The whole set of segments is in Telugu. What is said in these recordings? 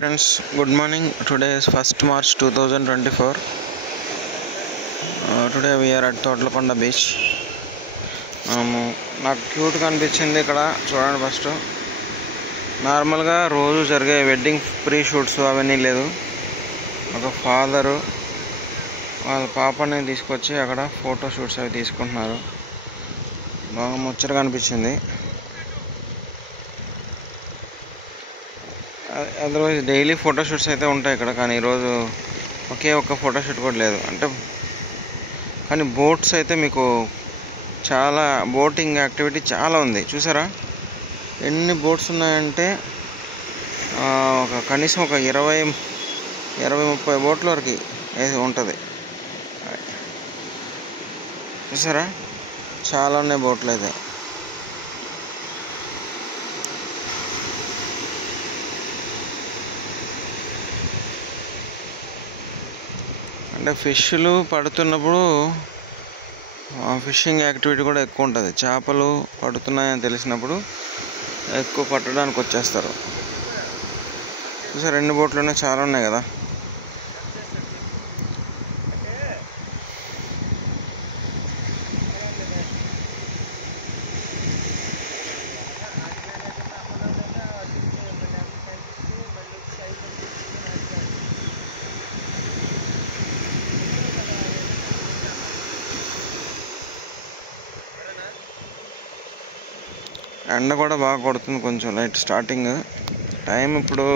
Friends, good morning. Today is 1st March 2024. Today we are at Totlakonda beach. నాకు క్యూట్గా అనిపించింది ఇక్కడ చూడండి. ఫస్ట్ నార్మల్గా రోజు జరిగే వెడ్డింగ్ ప్రీ షూట్స్ అవన్నీ లేదు. ఒక ఫాదరు వాళ్ళ పాపని తీసుకొచ్చి అక్కడ ఫోటో షూట్స్ అవి తీసుకుంటున్నారు. బాగా ముచ్చటగా అనిపించింది. అదర్వైజ్ డైలీ ఫోటోషూట్స్ అయితే ఉంటాయి ఇక్కడ, కానీ ఈరోజు ఒకే ఒక్క ఫోటోషూట్ కూడా లేదు. కానీ బోట్స్ అయితే మీకు చాలా బోటింగ్ యాక్టివిటీ చాలా ఉంది. చూసారా ఎన్ని బోట్స్ ఉన్నాయంటే కనీసం ఒక 20-30 బోట్ల వరకు ఉంటుంది. చూసారా చాలా ఉన్నాయి బోట్లు అయితే. అంటే ఫిష్లు పడుతున్నప్పుడు ఫిషింగ్ యాక్టివిటీ కూడా ఎక్కువ ఉంటుంది. చేపలు పడుతున్నాయని తెలిసినప్పుడు ఎక్కువ పట్టడానికి వచ్చేస్తారు. చూసారు రెండు బోట్లునే చాలా ఉన్నాయి కదా. ఎండ కూడా బాగా కొడుతుంది, కొంచెం లైట్ స్టార్టింగ్ టైం ఇప్పుడు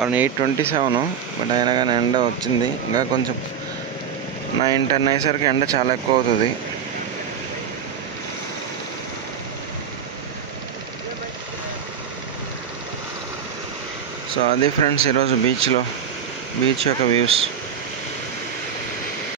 8:27, బట్ అయినా కానీ ఎండ వచ్చింది. ఇంకా కొంచెం 9-10 అయ్యేసరికి ఎండ చాలా ఎక్కువ అవుతుంది. సో అది ఫ్రెండ్స్ ఈరోజు బీచ్ యొక్క వ్యూస్.